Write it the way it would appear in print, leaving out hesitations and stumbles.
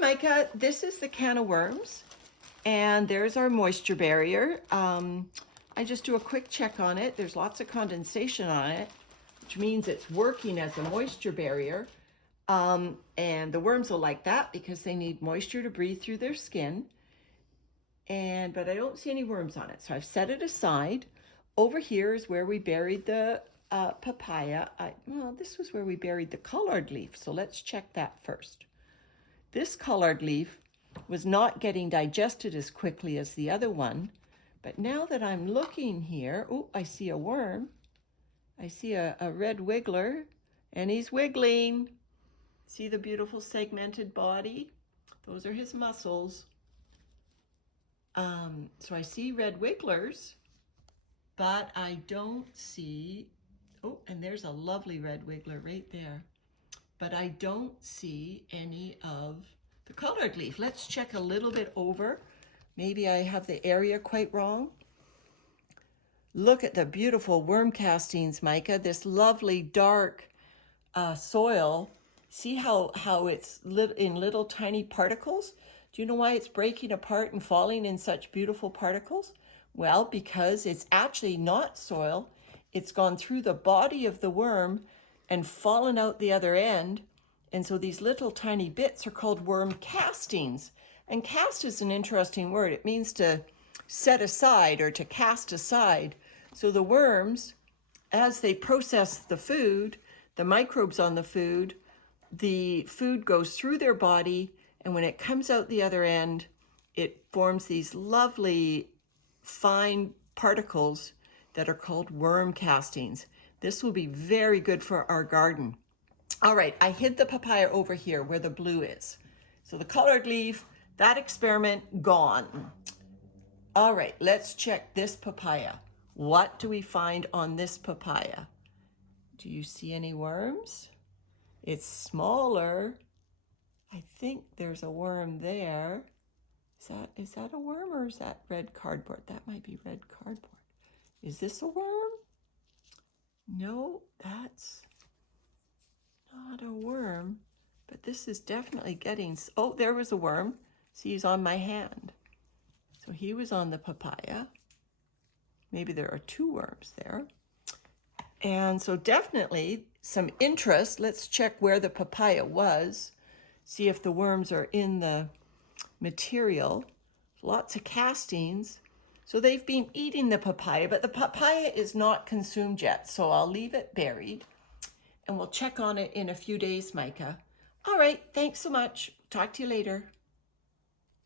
Micah, this is the can of worms, and there's our moisture barrier. I just do a quick check on it. There's lots of condensation on it, which means it's working as a moisture barrier. And the worms will like that because they need moisture to breathe through their skin. But I don't see any worms on it, so I've set it aside. Over here is where we buried the papaya. Well, this was where we buried the collard leaf, so let's check that first. This collard leaf was not getting digested as quickly as the other one, but now that I'm looking here, oh, I see a worm. I see a red wiggler, and he's wiggling. See the beautiful segmented body? Those are his muscles. So I see red wigglers, but I don't see, oh, and there's a lovely red wiggler right there. But I don't see any of the collard leaf. Let's check a little bit over. Maybe I have the area quite wrong. Look at the beautiful worm castings, Micah. This lovely dark soil. See how it's in little tiny particles? Do you know why it's breaking apart and falling in such beautiful particles? Well, because it's actually not soil. It's gone through the body of the worm and fallen out the other end. And so these little tiny bits are called worm castings. And cast is an interesting word. It means to set aside or to cast aside. So the worms, as they process the food, the microbes on the food goes through their body, and when it comes out the other end, it forms these lovely fine particles that are called worm castings. This will be very good for our garden. All right, I hid the papaya over here where the blue is. So the colored leaf, that experiment, gone. All right, let's check this papaya. What do we find on this papaya? Do you see any worms? It's smaller. I think there's a worm there. Is that a worm or is that red cardboard? That might be red cardboard. Is this a worm? No, that's not a worm, but this is definitely getting, oh, there was a worm. See, he's on my hand. So he was on the papaya. Maybe there are two worms there. And so definitely some interest. Let's check where the papaya was. See if the worms are in the material. Lots of castings. So they've been eating the papaya, but the papaya is not consumed yet. So I'll leave it buried and we'll check on it in a few days, Micah. All right, thanks so much. Talk to you later.